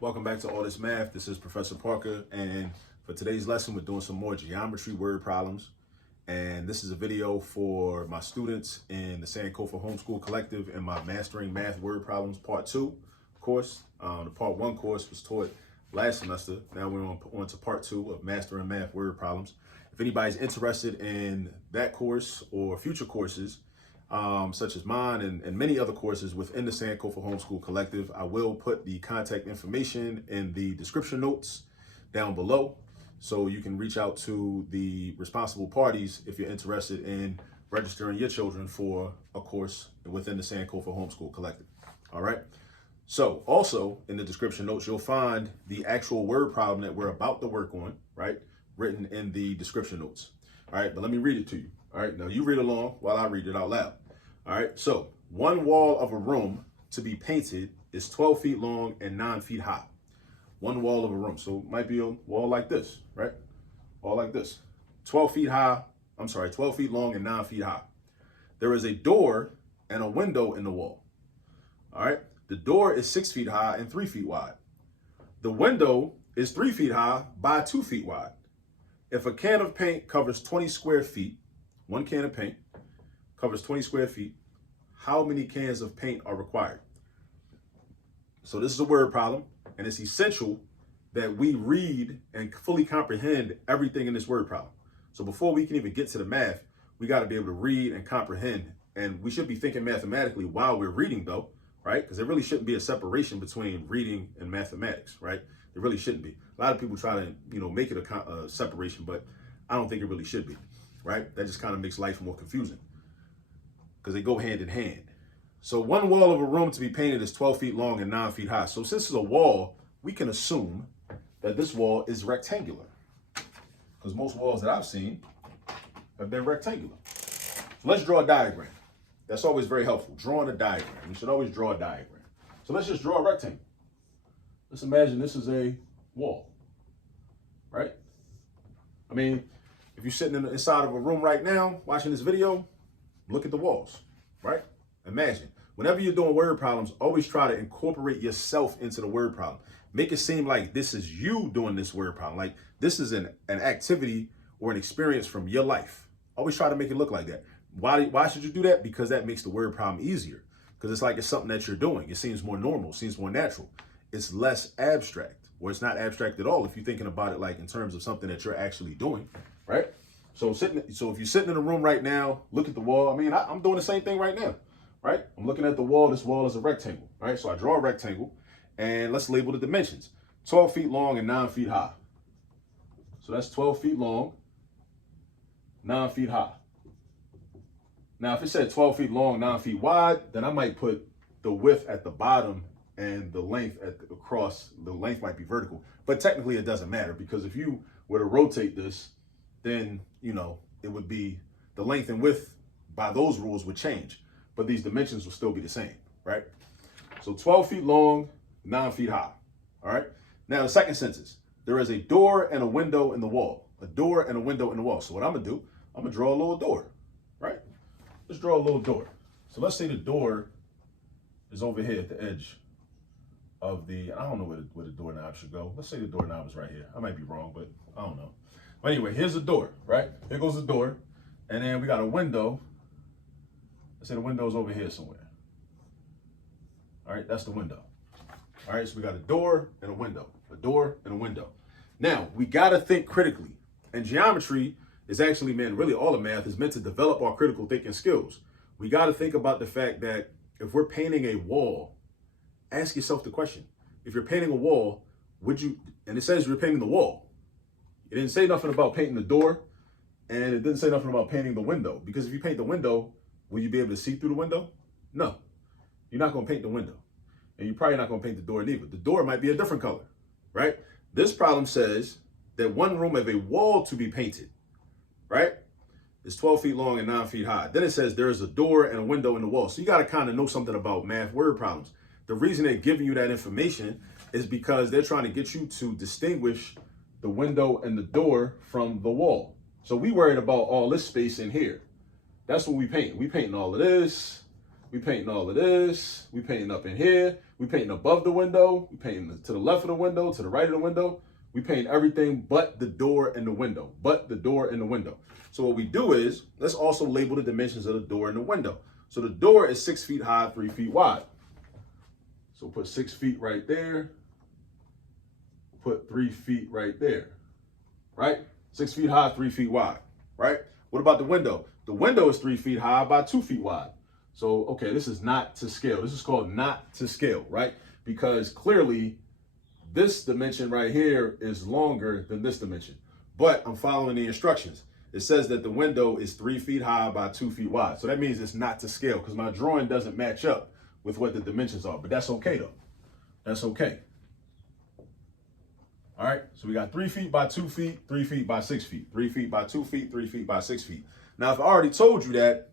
Welcome back to All This Math. This is Professor Parker, and for today's lesson, we're doing some more geometry word problems. And this is a video for my students in the Sankofa Homeschool Collective and my Mastering Math Word Problems Part 2 course. The Part 1 course was taught last semester. Now we're on to Part 2 of Mastering Math Word Problems. If anybody's interested in that course or future courses, such as mine and many other courses within the Sankofa Homeschool Collective, I will put the contact information in the description notes down below, so you can reach out to the responsible parties if you're interested in registering your children for a course within the Sankofa Homeschool Collective. All right. So also in the description notes, you'll find the actual word problem that we're about to work on, right, written in the description notes. All right, but let me read it to you. All right, now you read along while I read it out loud. All right, so one wall of a room to be painted is 12 feet long and 9 feet high. One wall of a room. So it might be a wall like this, right? Wall like this. 12 feet long and 9 feet high. There is a door and a window in the wall. All right, the door is 6 feet high and 3 feet wide. The window is 3 feet high by 2 feet wide. If a can of paint covers 20 square feet, one can of paint covers 20 square feet, how many cans of paint are required? So this is a word problem, and it's essential that we read and fully comprehend everything in this word problem. So before we can even get to the math, we got to be able to read and comprehend, and we should be thinking mathematically while we're reading though, right? Because there really shouldn't be a separation between reading and mathematics, right? There really shouldn't be. A lot of people try to, make it a separation, but I don't think it really should be, right? That just kind of makes life more confusing because they go hand in hand. So one wall of a room to be painted is 12 feet long and 9 feet high. So since it's a wall, we can assume that this wall is rectangular, because most walls that I've seen have been rectangular. So let's draw a diagram. That's always very helpful. Drawing a diagram. We should always draw a diagram. So let's just draw a rectangle. Let's imagine this is a wall, right? I mean, if you're sitting inside of a room right now watching this video, look at the walls, right? Imagine. Whenever you're doing word problems, always try to incorporate yourself into the word problem. Make it seem like this is you doing this word problem. Like this is an activity or an experience from your life. Always try to make it look like that. Why should you do that? Because that makes the word problem easier. Because it's like it's something that you're doing. It seems more normal, seems more natural. It's less abstract, or it's not abstract at all if you're thinking about it like in terms of something that you're actually doing, right? So if you're sitting in a room right now, look at the wall. I mean, I'm doing the same thing right now, right? I'm looking at the wall. This wall is a rectangle, right? So I draw a rectangle, and let's label the dimensions. 12 feet long and 9 feet high. So that's 12 feet long, 9 feet high. Now, if it said 12 feet long, 9 feet wide, then I might put the width at the bottom and the length across. The length might be vertical, but technically it doesn't matter, because if you were to rotate this, then, it would be the length and width by those rules would change, but these dimensions will still be the same, right? So 12 feet long, 9 feet high, all right? Now the second sentence, there is a door and a window in the wall. A door and a window in the wall. So what I'm gonna do, I'm gonna draw a little door, right? Let's draw a little door. So let's say the door is over here at the edge of the, I don't know where the doorknob should go. Let's say the doorknob is right here. I might be wrong, but I don't know. But anyway, here's the door, right? Here goes the door. And then we got a window. Let's say the window's over here somewhere. All right, that's the window. All right, so we got a door and a window, a door and a window. Now, we got to think critically. And geometry is actually, really all of math is meant to develop our critical thinking skills. We got to think about the fact that if we're painting a wall, ask yourself the question, if you're painting a wall, and it says you're painting the wall. It didn't say nothing about painting the door, and it didn't say nothing about painting the window, because if you paint the window, will you be able to see through the window? No, you're not going to paint the window, and you're probably not going to paint the door neither. The door might be a different color, right? This problem says that one room of a wall to be painted, right, is 12 feet long and 9 feet high. Then it says there is a door and a window in the wall. So you got to kind of know something about math word problems. The reason they're giving you that information is because they're trying to get you to distinguish the window and the door from the wall. So we worried about all this space in here. That's what we paint. We painting all of this, We painting all of this. We painting up in here. We painting above the window. We painting to the left of the window, to the right of the window. We paint everything but the door and the window, but the door and the window. So what we do is, let's also label the dimensions of the door and the window. So the door is 6 feet high, 3 feet wide. So put 6 feet right there. Put 3 feet right there, right? 6 feet high, 3 feet wide, right? What about the window? The window is 3 feet high by 2 feet wide. So, okay, this is not to scale. This is called not to scale, right? Because clearly this dimension right here is longer than this dimension, but I'm following the instructions. It says that the window is 3 feet high by 2 feet wide. So that means it's not to scale because my drawing doesn't match up with what the dimensions are, but that's okay though. That's okay. All right, so we got 3 feet by 2 feet, 3 feet by 6 feet, 3 feet by 2 feet, 3 feet by 6 feet. Now, if I already told you that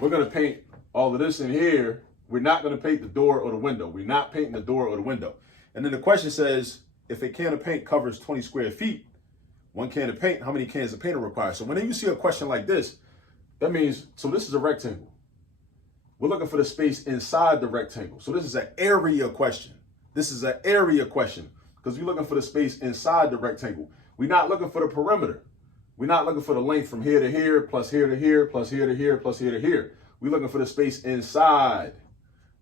we're gonna paint all of this in here, we're not gonna paint the door or the window. We're not painting the door or the window. And then the question says, if a can of paint covers 20 square feet, 1 can of paint, how many cans of paint are required? So whenever you see a question like this, that means, so this is a rectangle. We're looking for the space inside the rectangle. So this is an area question. This is an area question because we're looking for the space inside the rectangle. We're not looking for the perimeter. We're not looking for the length from here to here, plus here to here, plus here to here, plus here to here. We're looking for the space inside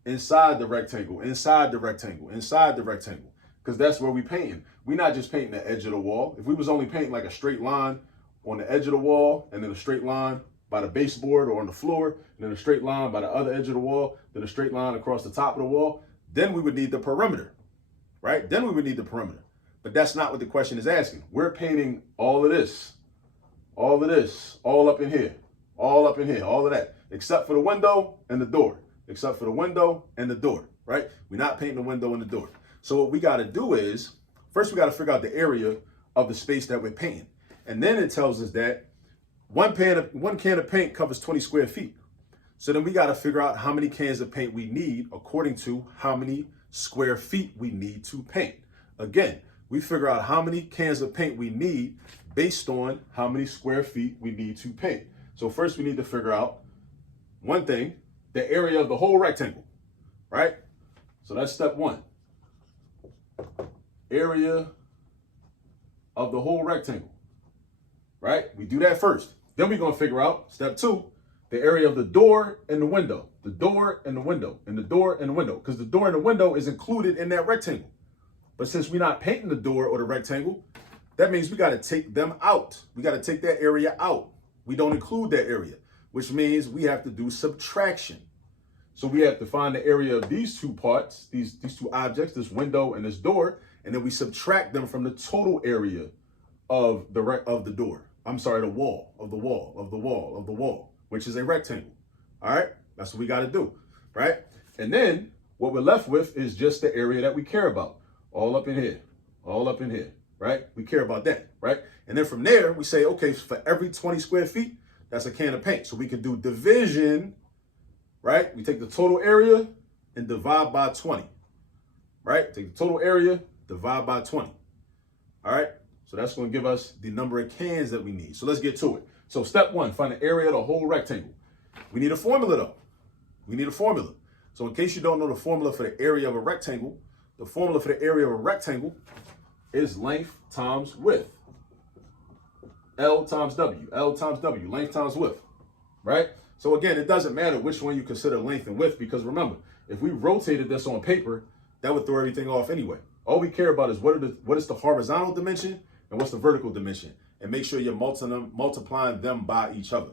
the rectangle, inside the rectangle, inside the rectangle, because that's where we're painting. We're not just painting the edge of the wall. If we was only painting like a straight line on the edge of the wall and then a straight line by the baseboard or on the floor, and then a straight line by the other edge of the wall, then a straight line across the top of the wall, then we would need the perimeter, right? Then we would need the perimeter. But that's not what the question is asking. We're painting all of this, all up in here, all up in here, all of that, except for the window and the door, except for the window and the door, right? We're not painting the window and the door. So what we got to do is, first we got to figure out the area of the space that we're painting. And then it tells us that one can of paint covers 20 square feet. So then we got to figure out how many cans of paint we need according to how many square feet we need to paint. Again, we figure out how many cans of paint we need based on how many square feet we need to paint. So first we need to figure out one thing, the area of the whole rectangle, right? So that's step one. Area of the whole rectangle, right? We do that first. Then we're going to figure out step two, the area of the door and the window, the door and the window, and the door and the window, because the door and the window is included in that rectangle. But since we're not painting the door or the rectangle, that means we got to take them out. We got to take that area out. We don't include that area, which means we have to do subtraction. So we have to find the area of these two parts, these two objects, this window and this door, and then we subtract them from the total area of the door. I'm sorry, the wall, which is a rectangle. All right, that's what we got to do, right? And then what we're left with is just the area that we care about, all up in here, right? We care about that, right? And then from there, we say, okay, for every 20 square feet, that's a can of paint. So we can do division, right? We take the total area and divide by 20, right? Take the total area, divide by 20, all right? So that's going to give us the number of cans that we need. So let's get to it. So step one, find the area of the whole rectangle. We need a formula though. We need a formula. So in case you don't know the formula for the area of a rectangle, the formula for the area of a rectangle is length times width. L times W, length times width, right? So again, it doesn't matter which one you consider length and width, because remember, if we rotated this on paper, that would throw everything off anyway. All we care about is what is the horizontal dimension and what's the vertical dimension, and make sure you're multiplying them by each other.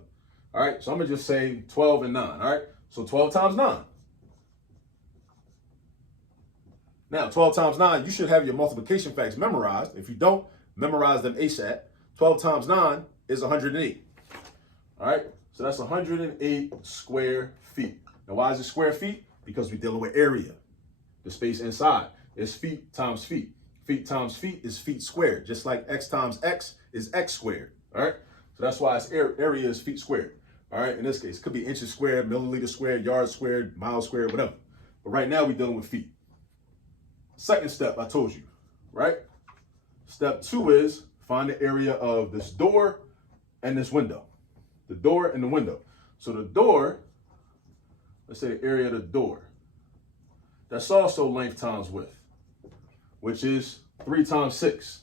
All right, so I'm gonna just say 12 and 9, all right? So 12 times 9. Now, 12 times 9, you should have your multiplication facts memorized. If you don't, memorize them ASAP. 12 times 9 is 108. All right, so that's 108 square feet. Now, why is it square feet? Because we're dealing with area. The space inside is feet times feet. Feet times feet is feet squared, just like x times x is x squared. All right, so that's why its area is feet squared. All right, in this case, it could be inches squared, milliliters squared, yards squared, miles squared, whatever. But right now, we're dealing with feet. Second step, I told you, right? Step two is find the area of this door and this window. The door and the window. So the door, let's say the area of the door. That's also length times width, which is 3 times 6.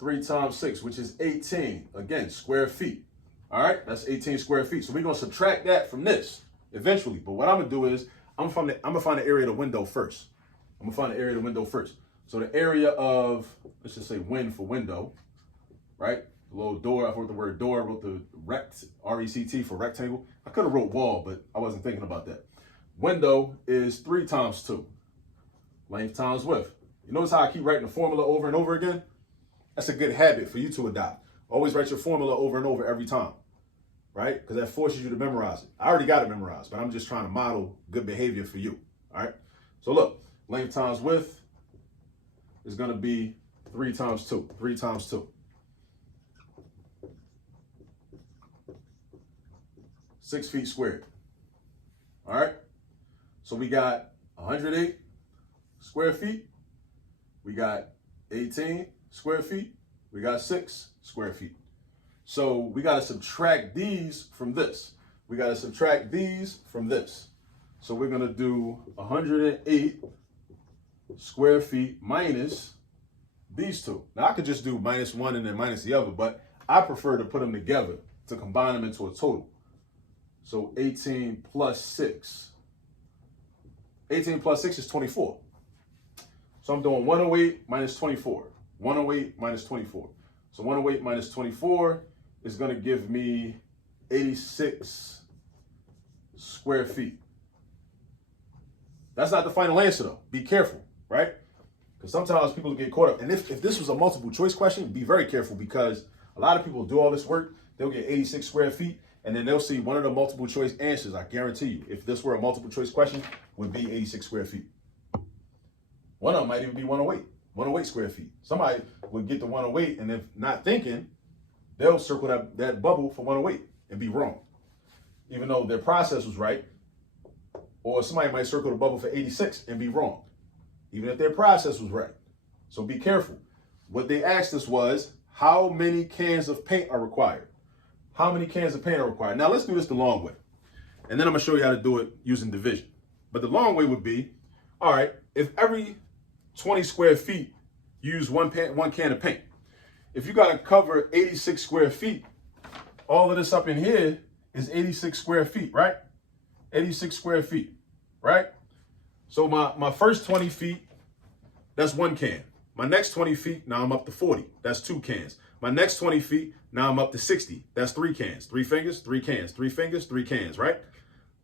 3 times 6, which is 18, again, square feet. All right, that's 18 square feet. So we're gonna subtract that from this eventually. But what I'm gonna do is, I'm gonna find the area of the window first. So the area of, let's just say win for window, right? The little door, I wrote the word door, I wrote the rect, R-E-C-T for rectangle. I could have wrote wall, but I wasn't thinking about that. Window is 3 times 2, length times width. You notice how I keep writing the formula over and over again? That's a good habit for you to adopt. Always write your formula over and over every time, right? Because that forces you to memorize it. I already got it memorized, but I'm just trying to model good behavior for you, all right? So look, length times width is gonna be 3 times 2, 3 times 2. 6 feet squared, all right? So we got 108 square feet, we got 18 square feet, we got 6 square feet. So we got to subtract these from this. We got to subtract these from this. So we're going to do 108 square feet minus these two. Now I could just do -1 and then minus the other, but I prefer to put them together to combine them into a total. So 18 plus 6. 18 plus 6 is 24. So I'm doing 108 minus 24. 108 minus 24. So 108 minus 24 is going to give me 86 square feet. That's not the final answer though. Be careful, right? Because sometimes people get caught up. And if this was a multiple choice question, be very careful, because a lot of people do all this work. They'll get 86 square feet and then they'll see one of the multiple choice answers. I guarantee you, if this were a multiple choice question, would be 86 square feet. One of them might even be 108 square feet. Somebody would get the 108, and if not thinking, they'll circle that bubble for 108 and be wrong, even though their process was right. Or somebody might circle the bubble for 86 and be wrong, even if their process was right. So be careful. What they asked us was, how many cans of paint are required? How many cans of paint are required? Now let's do this the long way. And then I'm gonna show you how to do it using division. But the long way would be, all right, if every 20 square feet you use one can of paint. If you gotta cover 86 square feet, all of this up in here is 86 square feet, right? 86 square feet, right? So my first 20 feet, that's 1 can. My next 20 feet, now I'm up to 40. That's 2 cans. My next 20 feet, now I'm up to 60. That's 3 cans. 3 fingers, 3 cans. 3 fingers, 3 cans, right?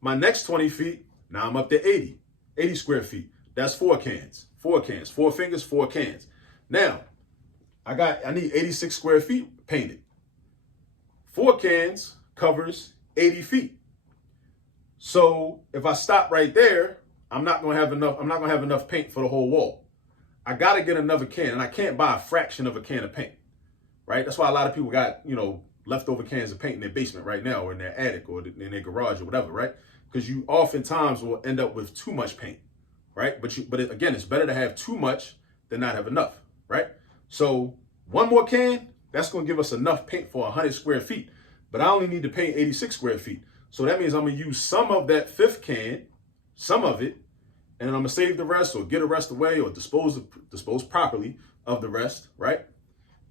My next 20 feet, now I'm up to 80. 80 square feet. That's 4 cans. 4 cans. 4 fingers, 4 cans. Now, I need 86 square feet painted. 4 cans covers 80 feet. So if I stop right there, I'm not gonna have enough paint for the whole wall. I gotta get another can, and I can't buy a fraction of a can of paint, right? That's why a lot of people got, leftover cans of paint in their basement right now, or in their attic, or in their garage, or whatever, right? Because you oftentimes will end up with too much paint, right? But again, it's better to have too much than not have enough, right? So 1 more can, that's gonna give us enough paint for 100 square feet, but I only need to paint 86 square feet. So that means I'm gonna use some of that 5th can, some of it, and then I'm gonna save the rest, or get the rest away, or dispose properly of the rest, right?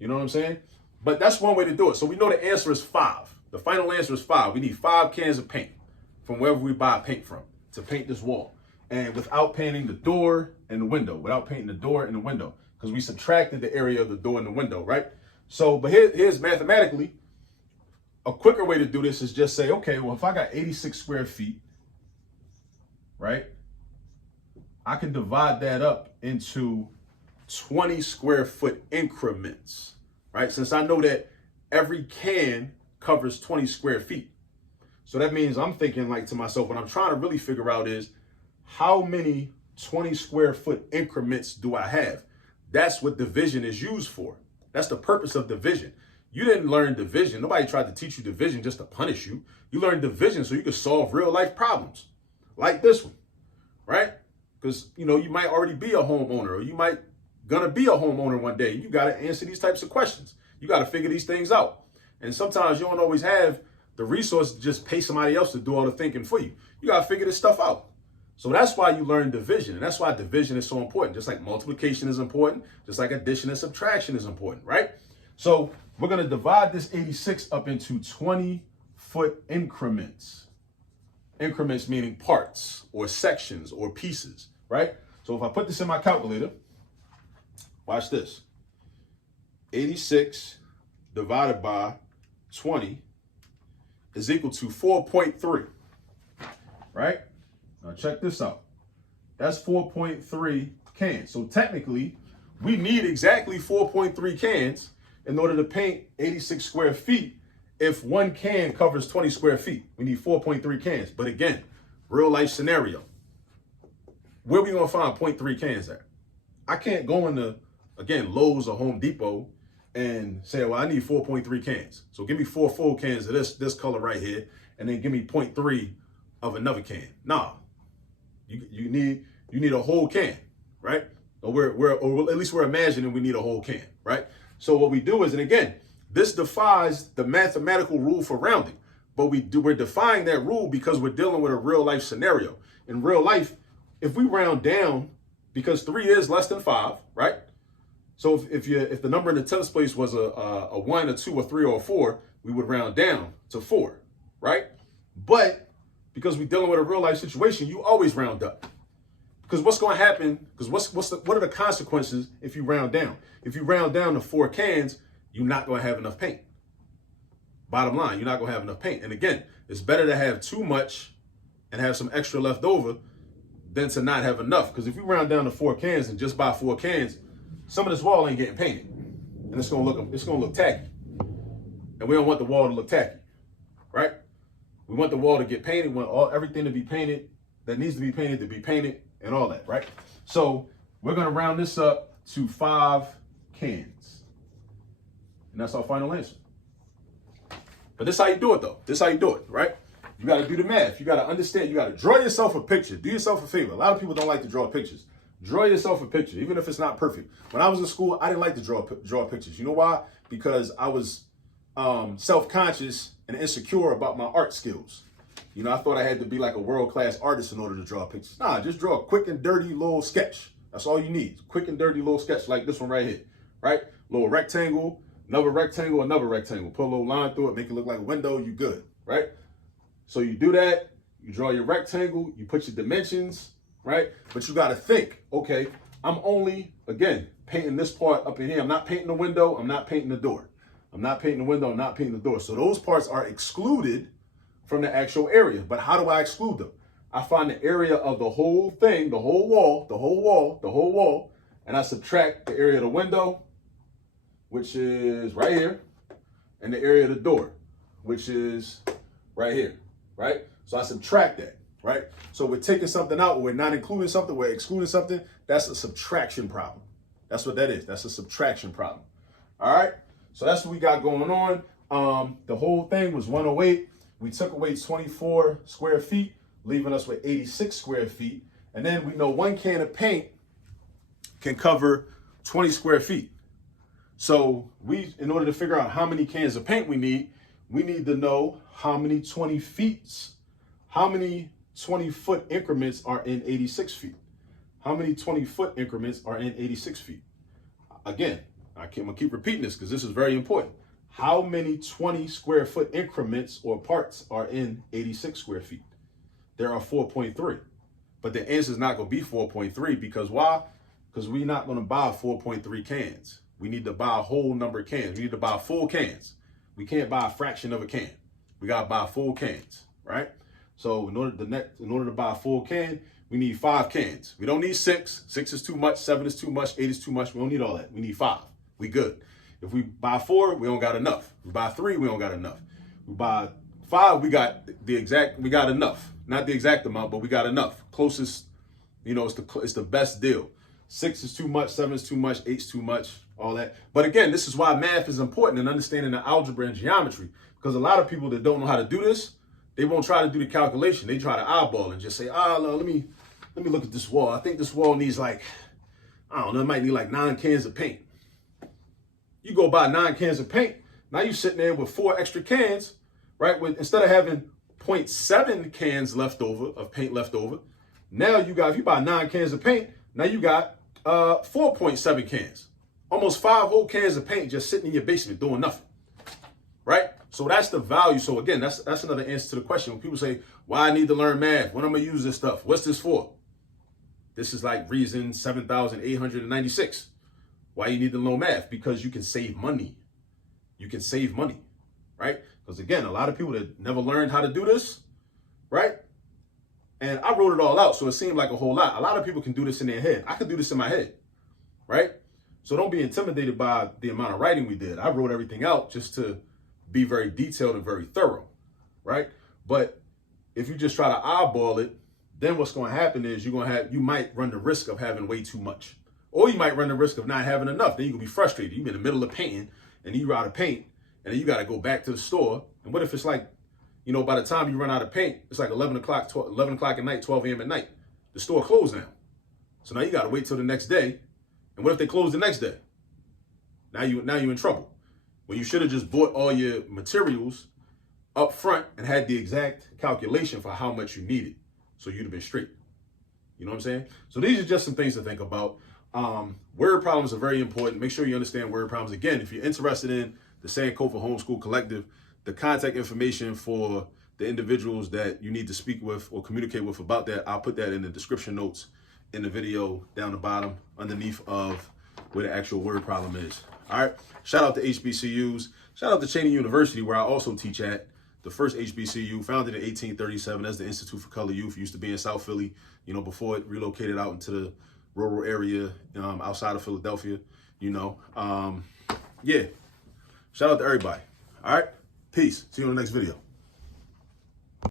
You know what I'm saying? But that's one way to do it. So we know the answer is 5. The final answer is 5. We need 5 cans of paint from wherever we buy paint from to paint this wall. And without painting the door and the window, because we subtracted the area of the door and the window, right? So, but here's mathematically, a quicker way to do this is just say, okay, well, if I got 86 square feet, right, I can divide that up into 20 square foot increments, right? Since I know that every can covers 20 square feet. So that means I'm thinking like to myself, what I'm trying to really figure out is, how many 20 square foot increments do I have? That's what division is used for. That's the purpose of division. You didn't learn division. Nobody tried to teach you division just to punish you. You learned division so you could solve real life problems like this one, right? Because, you might already be a homeowner, or you might gonna be a homeowner one day. You got to answer these types of questions. You got to figure these things out. And sometimes you don't always have the resources to just pay somebody else to do all the thinking for you. You got to figure this stuff out. So that's why you learn division. And that's why division is so important. Just like multiplication is important, just like addition and subtraction is important, right? So we're going to divide this 86 up into 20-foot increments. Increments meaning parts or sections or pieces, right? So if I put this in my calculator, watch this. 86 divided by 20 is equal to 4.3, right? Now check this out. That's 4.3 cans. So technically, we need exactly 4.3 cans in order to paint 86 square feet. If one can covers 20 square feet, we need 4.3 cans. But again, real life scenario. Where we gonna find 0.3 cans at? I can't go into, again, Lowe's or Home Depot and say, well, I need 4.3 cans. So give me 4 full cans of this color right here, and then give me 0.3 of another can. Nah, you need a whole can, right? Or at least we're imagining we need a whole can, right? So what we do is, and again, this defies the mathematical rule for rounding, but we're defying that rule because we're dealing with a real life scenario. In real life, if we round down, because 3 is less than 5, right? So if the number in the tens place was a 1, a 2, a 3, or a 4, we would round down to 4, right? But because we're dealing with a real life situation, you always round up. Because what's going to happen? Because what are the consequences if you round down? If you round down to 4 cans, you're not going to have enough paint. Bottom line, you're not going to have enough paint. And again, it's better to have too much and have some extra left over than to not have enough. Because if you round down to 4 cans and just buy 4 cans, some of this wall ain't getting painted, and it's gonna look tacky. And we don't want the wall to look tacky, right? We want the wall to get painted. We want everything to be painted that needs to be painted, and all that, right? So we're gonna round this up to 5 cans, and that's our final answer. But this is how you do it, though. This is how you do it, right? You got to do the math. You got to understand. You got to draw yourself a picture. Do yourself a favor. A lot of people don't like to draw pictures. Draw yourself a picture, even if it's not perfect. When I was in school, I didn't like to draw pictures. You know why? Because I was self-conscious and insecure about my art skills. You know, I thought I had to be like a world-class artist in order to draw pictures. Nah, just draw a quick and dirty little sketch. That's all you need. Quick and dirty little sketch like this one right here, right? Little rectangle, another rectangle, another rectangle. Put a little line through it, make it look like a window, you good, right? So you do that, you draw your rectangle, you put your dimensions, right? But you got to think, okay, I'm only, again, painting this part up in here. I'm not painting the window. I'm not painting the door. I'm not painting the window. I'm not painting the door. So those parts are excluded from the actual area. But how do I exclude them? I find the area of the whole thing, the whole wall, and I subtract the area of the window, which is right here, and the area of the door, which is right here, right? So I subtract that. Right? So we're taking something out, we're not including something, we're excluding something. That's a subtraction problem. That's what that is. That's a subtraction problem. All right? So that's what we got going on. The whole thing was 108. We took away 24 square feet, leaving us with 86 square feet. And then we know 1 can of paint can cover 20 square feet. So in order to figure out how many cans of paint we need to know how many 20-foot increments are in 86 feet. How many 20-foot increments are in 86 feet? Again, I'm gonna keep repeating this because this is very important. How many 20 square foot increments or parts are in 86 square feet? There are 4.3. But the answer is not gonna be 4.3 because why? Because we're not gonna buy 4.3 cans. We need to buy a whole number of cans. We need to buy full cans. We can't buy a fraction of a can. We gotta buy full cans, right? So in order to buy a full can, we need 5 cans. We don't need 6. 6 is too much. 7 is too much. 8 is too much. We don't need all that. We need 5. We good. If we buy 4, we don't got enough. If we buy 3, we don't got enough. We buy 5, we got enough. Not the exact amount, but we got enough. Closest, you know, it's the best deal. 6 is too much. 7 is too much. 8 is too much. All that. But again, this is why math is important and understanding the algebra and geometry. Because a lot of people that don't know how to do this, they won't try to do the calculation. They try to eyeball and just say, no, let me look at this wall. I think this wall needs like, I don't know, it might need like 9 cans of paint. You go buy 9 cans of paint. Now you're sitting there with 4 extra cans, right? Instead of having 0.7 cans left over of paint left over. Now you got, if you buy 9 cans of paint, now you got 4.7 cans. Almost 5 whole cans of paint just sitting in your basement doing nothing, right? So that's the value. So again, that's another answer to the question. When people say, why I need to learn math? When I'm gonna use this stuff? What's this for? This is like reason 7,896. Why you need to know math? Because you can save money. You can save money, right? Because again, a lot of people that never learned how to do this, right? And I wrote it all out, so it seemed like a whole lot. A lot of people can do this in their head. I could do this in my head, right? So don't be intimidated by the amount of writing we did. I wrote everything out just to be very detailed and very thorough, right? But if you just try to eyeball it, then what's going to happen is you might run the risk of having way too much, or you might run the risk of not having enough. Then you can be frustrated. You're in the middle of painting, and you out of paint, and then you got to go back to the store. And what if it's like, you know, by the time you run out of paint, it's like 11 o'clock at night, 12 a.m. at night. The store closed now. So now you got to wait till the next day. And what if they close the next day? Now you're in trouble. When you should have just bought all your materials up front and had the exact calculation for how much you needed. So you'd have been straight. You know what I'm saying? So these are just some things to think about. Word problems are very important. Make sure you understand word problems. Again, if you're interested in the Sankofa Homeschool Collective, the contact information for the individuals that you need to speak with or communicate with about that, I'll put that in the description notes in the video down the bottom underneath of where the actual word problem is. All right. Shout out to HBCUs. Shout out to Cheney University, where I also teach at. The first HBCU, founded in 1837 as the Institute for Colored Youth. Used to be in South Philly, you know, before it relocated out into the rural area outside of Philadelphia, you know. Yeah. Shout out to everybody. All right. Peace. See you on the next video.